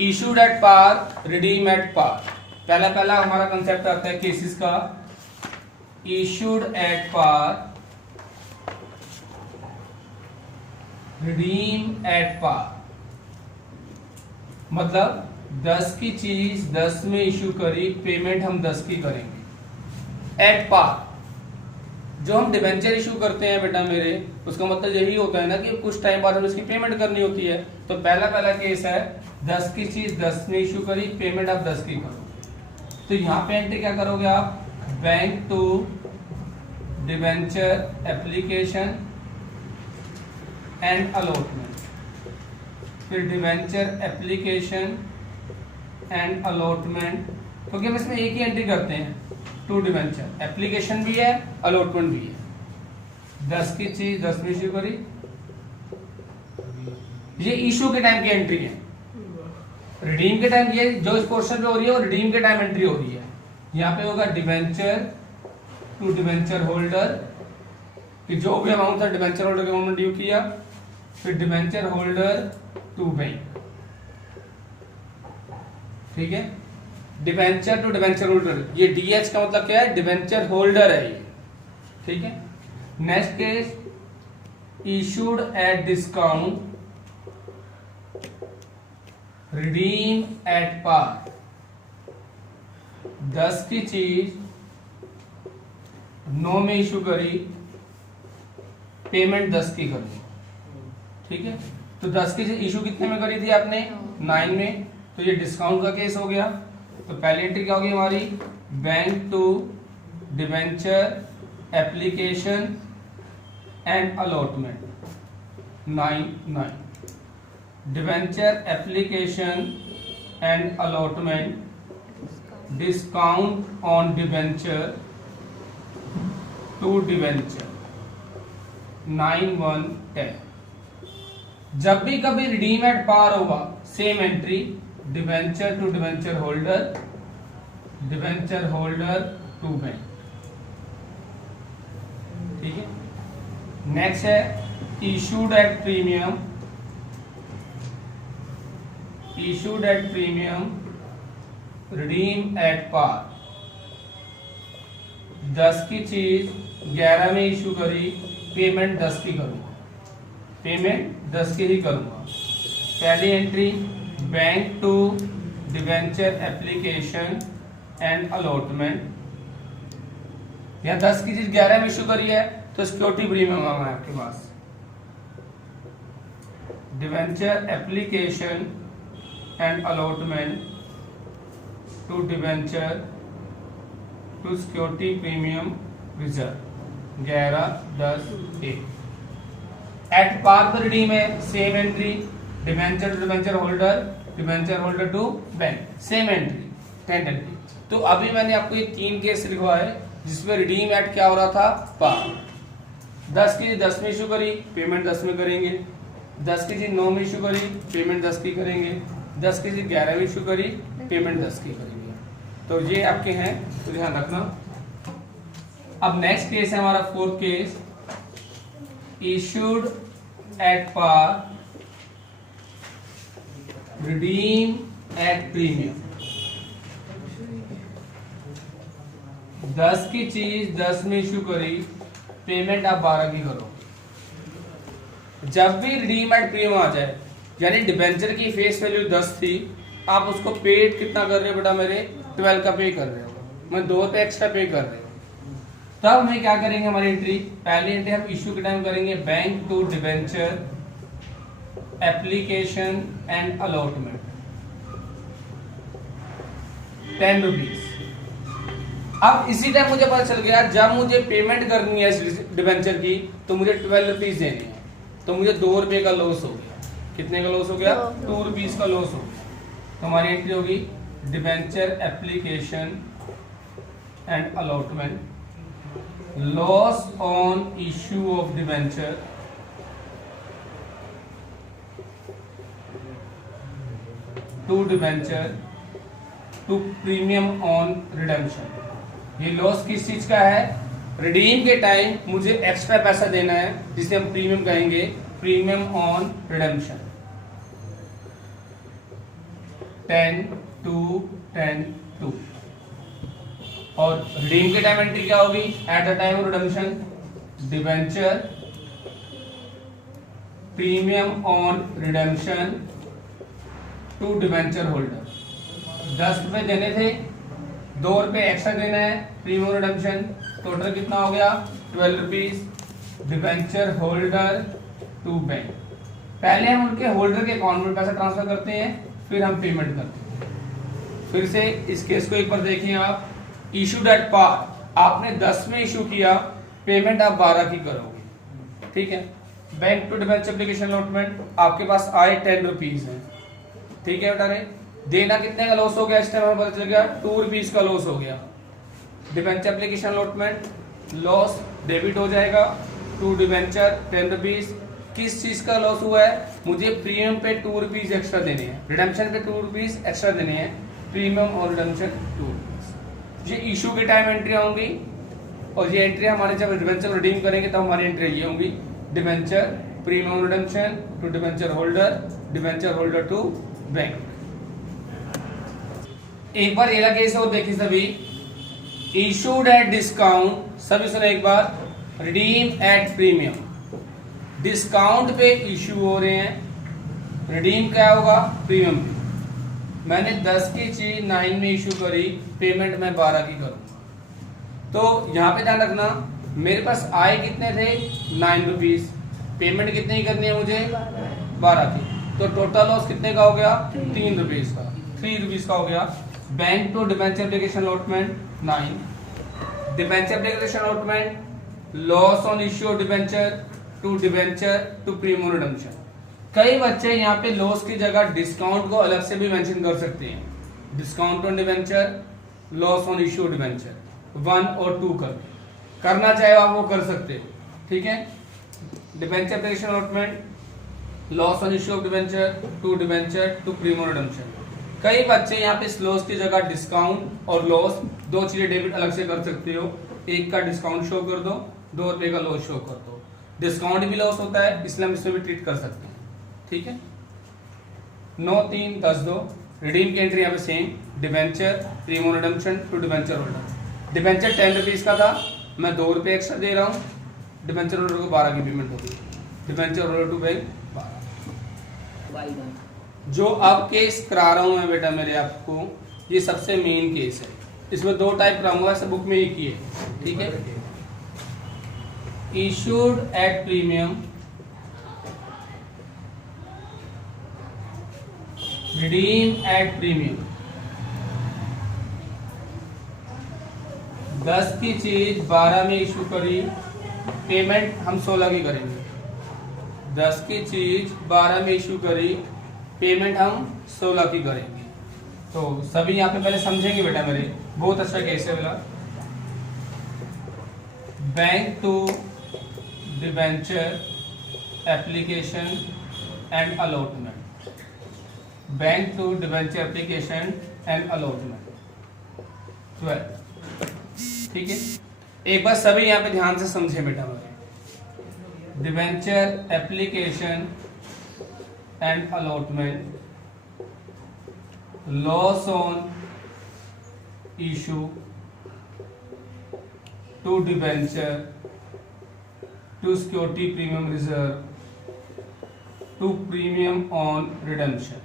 Issued at par, redeem at par. पहला हमारा concept आता है केसेस का। Issued at par, redeem at par, मतलब 10 की चीज 10 में इशू करी, पेमेंट हम 10 की करेंगे एट पार। जो हम डिबेंचर इशू करते हैं बेटा मेरे, उसका मतलब यही होता है ना कि कुछ टाइम बाद हमें उसकी पेमेंट करनी होती है। तो पहला केस है 10 की चीज 10 में इशू करी, पेमेंट आप 10 की करो। तो यहाँ पे एंट्री क्या करोगे आप, bank to debenture application and allotment, फिर डिबेंचर एप्लीकेशन एंड अलॉटमेंट, क्योंकि हम इसमें एक ही एंट्री करते हैं, टू डिबेंचर, एप्लीकेशन भी है अलॉटमेंट भी है। 10 की चीज 10 में इशू करी, ये इशू के टाइम की एंट्री है। रिडीम के टाइम ये जो इस पोर्शन पे हो रही है वो रिडीम के टाइम एंट्री हो रही है। यहाँ पे होगा डिबेंचर टू डिबेंचर होल्डर, कि जो भी अमाउंट था डिबेंचर होल्डर के अमाउंट में ड्यू किया, फिर डिबेंचर होल्डर टू बैंक, ठीक है। डिबेंचर टू डिबेंचर होल्डर, ये डीएच का मतलब क्या है, डिबेंचर होल्डर है ये, ठीक है। Next case issued at discount, redeem at par, 10 की चीज 9 में इशू करी, पेमेंट 10 की करी, ठीक है। तो 10 की चीज इशू कितने में करी थी आपने, 9 में, तो ये डिस्काउंट का केस हो गया। तो पहली एंट्री क्या होगी हमारी, bank to debenture application and allotment, 9 debenture application and allotment, discount on debenture to debenture, 9/1/10। जब भी कभी रिडीम एट पार होगा same entry, debenture to debenture holder, debenture holder to bank, ठीक है। नेक्स्ट है issued at premium, issued at premium, redeem at par, 10 की चीज 11 में इशू करी, पेमेंट 10 की करूंगा, पेमेंट 10 की ही करूंगा। पहली entry bank to debenture application and allotment, यहां 10 की चीज 11 में इशू करी है तो सिक्योरिटी प्रीमियम मांगा है आपके पास। Debenture application and allotment to debenture to security premium reserve, 11/10/1। At par पर रिडीम है, same entry, debenture to debenture holder, debenture holder to bank, same entry, 10 entry. तो अभी मैंने आपको ये 3 केस लिखवाए जिसमें रिडीम एट क्या हो रहा था, पार। 10 की 10 में इशू करी, पेमेंट 10 में करेंगे, 10 की चीज 9 में इशू करी, पेमेंट 10 की करेंगे, 10 की चीज 11 में इशू करी, पेमेंट 10 की करेंगे। तो ये आपके हैं, तो ध्यान रखना। अब नेक्स्ट केस है हमारा 4th case, issued at par, redeem at premium, 10 की चीज 10 में इशू करी, पेमेंट आप 12 की करो। जब भी रिडीम एट प्रीमियम आ जाए, यानी डिबेंचर की फेस वैल्यू 10 थी, आप उसको पेड कितना कर रहे हो बेटा मेरे, 12 का पे कर रहे हो, मैं 2 पे एक्स्ट्रा पे कर रहे हो। तब हमें क्या करेंगे, हमारी एंट्री, पहली एंट्री हम इशू के टाइम करेंगे bank to debenture application and allotment, 10 rupees. अब इसी टाइम मुझे पता चल गया जब मुझे पेमेंट करनी है इस डिबेंचर की तो मुझे 12 रुपीज देने हैं, तो मुझे 2 रुपए का लॉस हो गया। कितने का लॉस हो गया, 2 रुपीज का लॉस हो गया। तो हमारी एंट्री होगी debenture application and allotment, loss on issue of debenture to debenture to premium on redemption. ये लॉस किस चीज का है, रिडीम के टाइम मुझे एक्स्ट्रा पैसा देना है जिसे हम प्रीमियम कहेंगे, प्रीमियम ऑन रिडेम्पशन। 10 2 10 2। और रिडीम के टाइम एंट्री क्या होगी? At the time of redemption debenture premium on redemption to debenture holder. 10 रुपए देने थे, 2 रुपए एक्स्ट्रा देना है प्रीमियम रिडेम्पशन, टोटल कितना हो गया? 12 rupees debenture holder to bank. पहले हम उनके होल्डर के अकाउंट में पैसा ट्रांसफर करते हैं, फिर हम पेमेंट करते हैं। फिर से इस केस को एक बार देखिए आप। इशूड एट पार, आपने 10 में इशू किया, पेमेंट आप 12 की करोगे, ठीक है। Bank to debenture application allotment, आपके पास आए 10 रुपीज है, ठीक है बेटा रे। देना कितने का लॉस हो गया? इस टाइम हमें पता चल गया 2 रुपीज का लॉस हो गया। Debenture application allotment loss debit हो जाएगा टू डिबेंचर 10 रुपीज। किस चीज का लॉस हुआ है? मुझे प्रीमियम पे 2 रुपीज एक्स्ट्रा देने हैं, रिडेम्पशन पे 2 रुपीज एक्स्ट्रा देने हैं, प्रीमियम और रिडेम्पशन 2 रुपीज। ये इशू के टाइम एंट्री होंगी, और ये एंट्री हमारे जब डिबेंचर रिडीम करेंगे तब हमारी एंट्री ये होंगी, debenture premium redemption to debenture holder to bank. एक बार ये केस और देखिए सभी। इशूड एट डिस्काउंट, सभी सुने एक बार, रिडीम एट प्रीमियम। डिस्काउंट पे इशू हो रहे हैं, रिडीम क्या होगा? प्रीमियम पे। मैंने 10 की चीज 9 में इशू करी, पेमेंट मैं 12 की करूंगा। तो यहाँ पे ध्यान रखना, मेरे पास आए कितने थे? 9 रुपीज, पेमेंट कितने की करनी है मुझे? 12 की। तो टोटल लॉस कितने का हो गया? 3 रुपीज का, 3 रुपीज का हो गया। Bank to debenture application allotment 9, debenture application allotment loss on issue of debenture to premium redemption. कई बच्चे यहाँ पे लॉस की जगह डिस्काउंट को अलग से भी मेंशन कर सकते हैं। Discount on debenture, loss on issue debenture 1 और 2 करना चाहे आप वो कर सकते हो, ठीक है। Debenture application allotment loss on issue of debenture to premium redemption. कई बच्चे यहाँ पे लॉस की जगह डिस्काउंट और लॉस 2 चीजें डेबिट अलग से कर सकते हो। एक का डिस्काउंट शो कर दो, 2 रुपए का लॉस शो कर दो। डिस्काउंट भी लॉस होता है, इसलिए हम इसमें भी ट्रीट कर सकते हैं, ठीक है। 9 3 10 2 रिडीम की एंट्री यहाँ पे same, debenture premium redemption to debenture holder. Debenture 10 rupees का था, मैं 2 रुपए एक्स्ट्रा दे रहा हूँ, डिबेंचर होल्डर को 12 की पेमेंट होगी, डिबेंचर होल्डर टू बैंक 12। जो अब केस करा रहा हूं मैं बेटा मेरे आपको, ये सबसे मेन केस है। इसमें 2 टाइप कराऊंगा, सब बुक में एक ही है, ठीक है। Issued at premium, redeem at premium. 10 की चीज 12 में इशू करी, पेमेंट हम 16 की करेंगे। 10 की चीज 12 में इशू करी, पेमेंट हम 16 की करेंगे। तो सभी यहाँ पे पहले समझेंगे बेटा मेरे, बहुत अच्छा केस है मेरा। Bank to debenture application and allotment, bank to debenture application and allotment 12, ठीक है। एक बार सभी यहाँ पे ध्यान से समझे बेटा मेरे। Debenture application and allotment, loss on issue to debenture to security premium reserve to premium on redemption।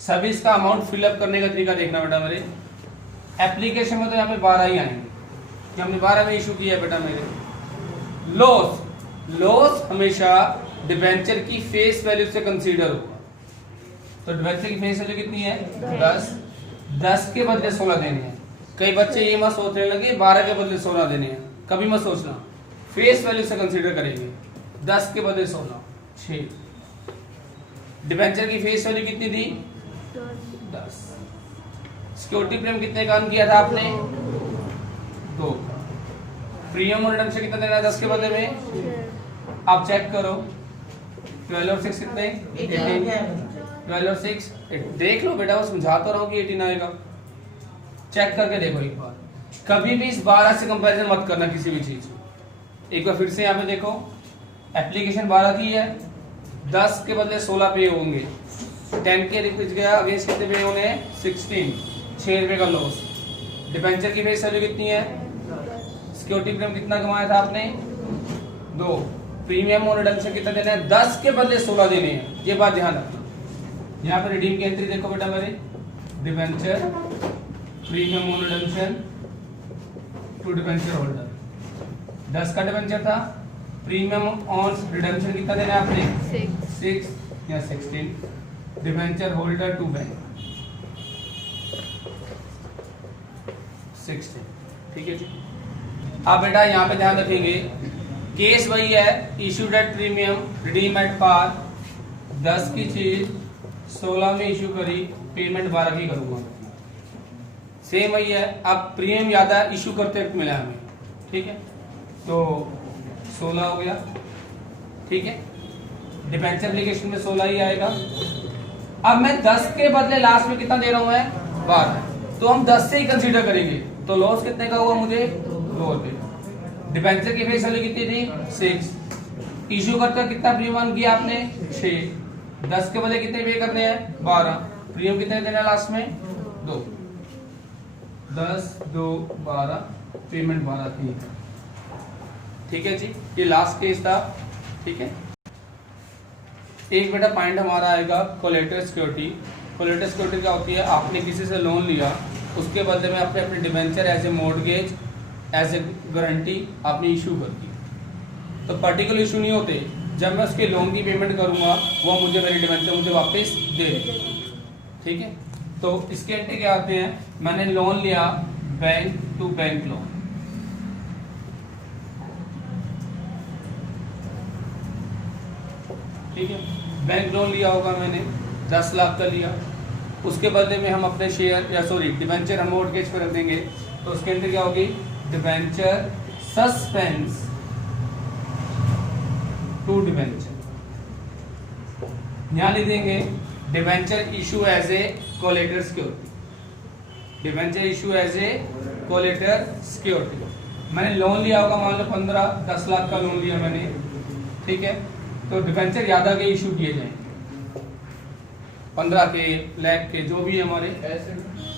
सभी इसका अमाउंट फिलअप करने का तरीका देखना बेटा मेरे। एप्लीकेशन में तो यहाँ पे 12 ही आएंगे कि हमने 12 में इशू किया है बेटा मेरे। लॉस हमेशा डिबेंचर की फेस वैल्यू से कंसीडर होगा। तो डिबेंचर की फेस वैल्यू कितनी है? 10 के बदले 16 देने हैं। कई बच्चे ये मत सोचने लगे 12 के बदले 16 देने हैं, कभी मत सोचना, फेस वैल्यू से कंसीडर करेंगे। 10 के बदले 16 6। डिबेंचर की फेस वैल्यू कितनी थी? 10। सिक्योरिटी प्रीमियम कितने का अर्न किया था आपने? 2। प्रीमियम और रिडेम्पशन कितना देना है 10 के बदले में? आप चेक करो, 12 और 6 कितने? 18। 12 और 6 देख लो बेटा, वो समझा तो रहा हूँ कि 18 आएगा। चेक करके देखो एक बार, कभी भी इस 12 से कंपैरिजन मत करना किसी भी चीज। एक बार फिर से यहाँ पे देखो, एप्लीकेशन 12 की है, 10 के बदले 16 पे होंगे, 10 के रिपीट गया अगेंस्ट कितने पे उन्हें 16, 6 रुपए का लॉस। डिबेंचर की फेस वैल्यू कितनी है, सिक्योरिटी प्रीमियम कितना कमाया था आपने 2, प्रीमियम और रिडम्पशन कितना देना है 10 के बदले 16 देने हैं, ये बात ध्यान रखना। यहाँ पे रिडीम की एंट्री देखो बेटा मेरे, डिबेंचर प्रीमियम और रिडम्पशन टू डिबेंचर होल्डर, 10 का डिबेंचर था, प्रीमियम ऑन रिडम्पशन कितना देना है आपने 6 या 16, डिबेंचर होल्डर टू बैंक 16, ठीक है जी। अब बेटा यहाँ पे ध्यान रखेंगे, केस वही है, issued at premium redeem at par, 10 की चीज 16 में इशू करी, पेमेंट 12 की करूंगा, सेम वही है। अब प्रीमियम याद है इशू करते वक्त मिला हमें, ठीक है, तो 16 हो गया, ठीक है, डिबेंचर एप्लीकेशन में 16 ही आएगा। अब मैं 10 के बदले लास्ट में कितना दे रहा हूं मैं 12, तो हम 10 से ही कंसीडर करेंगे, तो लॉस कितने का हुआ मुझे 2 रुपए। डिबेंचर की फेस वैल्यू कितनी थी 6, इशू करते कितना प्रीमियम किया आपने 6, 10 के बदले कितने पे करने हैं 12, प्रीमियम कितने देना लास्ट में 2, 10 2 12, पेमेंट 12 थी, ठीक है जी। ये लास्ट केस था, ठीक है। एक बेटा पॉइंट हमारा आएगा कोलेटरल सिक्योरिटी। कोलेटरल सिक्योरिटी क्या होती है, आपने किसी से लोन लिया, उसके बदले में आपने अपने debenture as a mortgage as a guarantee आपने इशू कर दी, तो पर्टिकुलर इशू नहीं होते, जब मैं उसके लोन की पेमेंट करूंगा वो मुझे मेरे डिबेंचर मुझे वापस दे देंगे, ठीक है। तो इसके एंट्री क्या आते हैं, मैंने लोन लिया बैंक टू बैंक लोन, ठीक है, बैंक लोन लिया होगा मैंने 10 लाख का लिया, उसके बदले में हम अपने शेयर या सॉरी डिबेंचर हम मॉर्गेज पर रख देंगे, तो उसके अंदर क्या होगी डिबेंचर सस्पेंस टू डिबेंचर, यहां लिख देंगे debenture issue as a collateral security, debenture issue as a collateral security. मैंने लोन लिया होगा मान लो 10 लाख का लोन लिया मैंने, ठीक है, तो डिबेंचर याद आगे इशू किए जाएंगे 15 के लाख के जो भी है हमारे,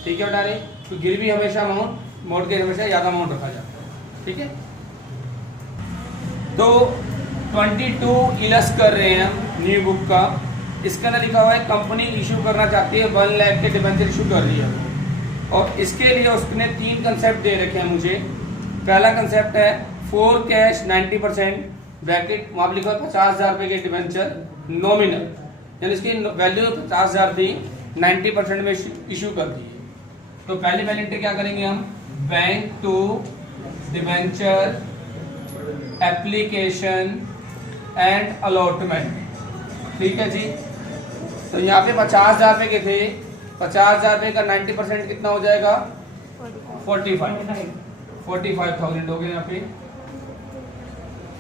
ठीक है बेटा रे, तो गिरवी हमेशा अमाउंट मॉर्गेज हमेशा ज्यादा अमाउंट रखा जाता है, ठीक है। तो 22 इलस कर रहे हैं न्यू बुक का, इसके अंदर लिखा हुआ है कंपनी इशू करना चाहती है 1 लाख के डिबेंचर इशू कर रही है, और इसके लिए उसने 3 कंसेप्ट दे रखे हैं मुझे। पहला कंसेप्ट है 4 कैश 90% ब्रैकेट, वहां पर लिखा है 50,000 रुपए के डिबेंचर नॉमिनल, यानी इसकी वैल्यू 50,000 थी, 90% में इशू कर दी है। तो पहली पहली एंट्री क्या करेंगे हम, bank to debenture application and allotment, ठीक है जी। तो यहाँ पे 50,000 रुपए के थे, 50,000 रुपए का 90% कितना हो जाएगा 45,000 हो गए यहाँ पे।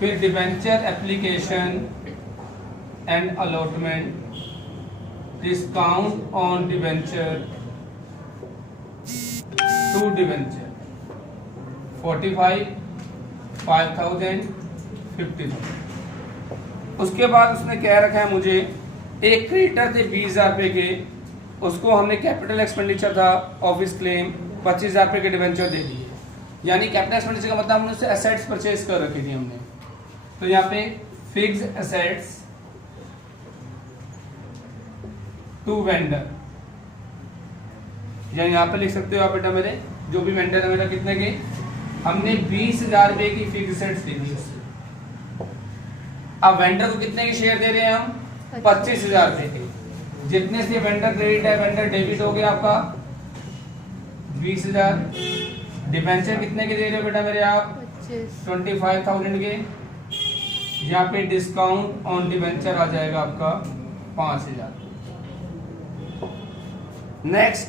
फिर debenture application and allotment, discount on debenture to debenture 45, 5,000, 50,000। उसके बाद उसने क्या रखा है मुझे, एक क्रेडिटर थे 20,000 रुपए के, उसको हमने कैपिटल एक्सपेंडिचर था ऑफिस क्लेम 25,000 रुपए के डिबेंचर दे दिए, यानी कैपिटल एक्सपेंडिचर का मतलब हमने उससे एसेट्स परचेज कर रखी थी हमने। तो यहाँ पे फिक्स एसेट्स टू वेंडर, या यहाँ पे लिख सकते हो आप बेटा मेरे, जो भी वेंडर है मेरा कितने के, हमने 20,000 रुपए की फिक्स एसेट्स दी थी उससे। अब वेंडर को कितने के शेयर दे रहे हैं हम 25,000 रुपए के, जितने से वेंडर क्रेडिट है वेंडर डेबिट हो गया आपका 20,000। डिबेंचर कितने के दे रहे हो बेटा मेरे आप 25,000 के, यहाँ पे डिस्काउंट ऑन डिबेंचर आ जाएगा आपका 5,000। नेक्स्ट,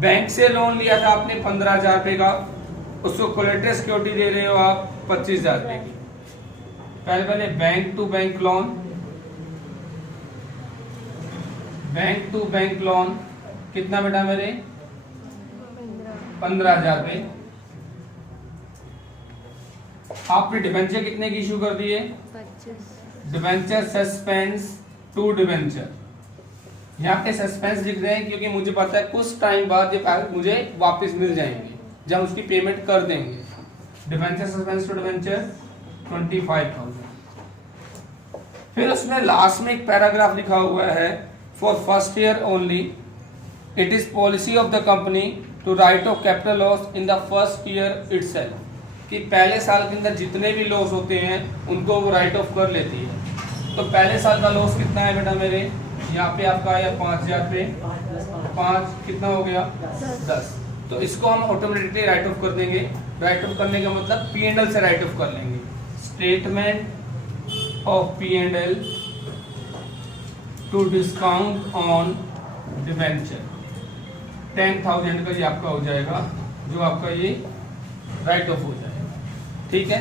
बैंक से लोन लिया था आपने 15,000 रुपए का, उसको कोलेटरल सिक्योरिटी दे रहे हो आप 25,000 रुपए की। पहले bank to bank loan, bank to bank loan कितना बेटा मेरे 15,000 रुपए। आपने डिबेंचर कितने की इशू कर दिए 25, डिबेंचर सस्पेंस टू डिबेंचर यहाँ पे सस्पेंस लिख रहे हैं क्योंकि मुझे पता है कुछ टाइम बाद ये पैकेट मुझे वापस मिल जाएंगे जब उसकी पेमेंट कर देंगे। Debenture suspense to debenture 25,000। फिर उसमें लास्ट में एक पैराग्राफ लिखा हुआ है, for first year only it is policy of the company to write off capital loss in the first year itself, कि पहले साल के अंदर जितने भी लॉस होते हैं उनको वो राइट ऑफ कर लेती है। तो पहले साल का लॉस कितना है बेटा मेरे, यहाँ पे आपका आया 5,000 पे 5 कितना हो गया 10। तो इसको हम ऑटोमेटिकली राइट ऑफ कर देंगे। राइट ऑफ करने का मतलब P&L से राइट ऑफ कर लेंगे। Statement of P&L to discount on debenture 10,000 का ये आपका हो जाएगा, जो आपका ये राइट ऑफ हो जाएगा। ठीक है,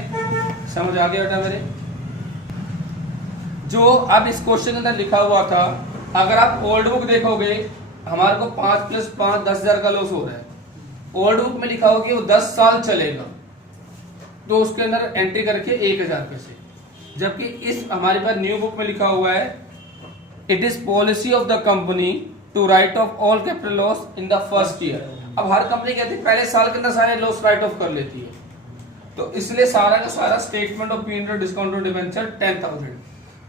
समझ आ गया बेटा मेरे। जो अब इस क्वेश्चन के अंदर लिखा हुआ था, अगर आप ओल्ड बुक देखोगे हमारे को 5 + 5 10,000 का लॉस हो रहा है। ओल्ड बुक में लिखा होगा कि वो 10 साल चलेगा, तो उसके अंदर एंट्री करके 1,000 रुपए से, जबकि इस हमारे पास न्यू बुक में लिखा हुआ है it is policy of the company to write off all capital loss in the first year. अब हर कंपनी कहती है पहले साल के अंदर सारे लॉस राइट ऑफ कर लेती है, तो इसलिए सारा का सारा statement of P&L discount on debenture 10,000।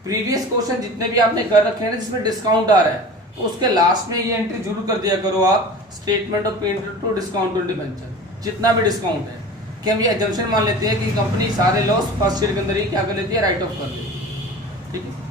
Previous question जितने भी आपने कर रखे हैं ना जिसमें डिस्काउंट आ रहा है, तो उसके लास्ट में ये एंट्री जरूर कर दिया करो आप, statement of P&L to discount on debenture, जितना भी डिस्काउंट है। कि हम ये एजम्पशन मान लेते हैं कि कंपनी सारे लॉस फर्स्ट ईयर के अंदर ही क्या कर लेती है, राइट ऑफ कर लेती है। ठीक है।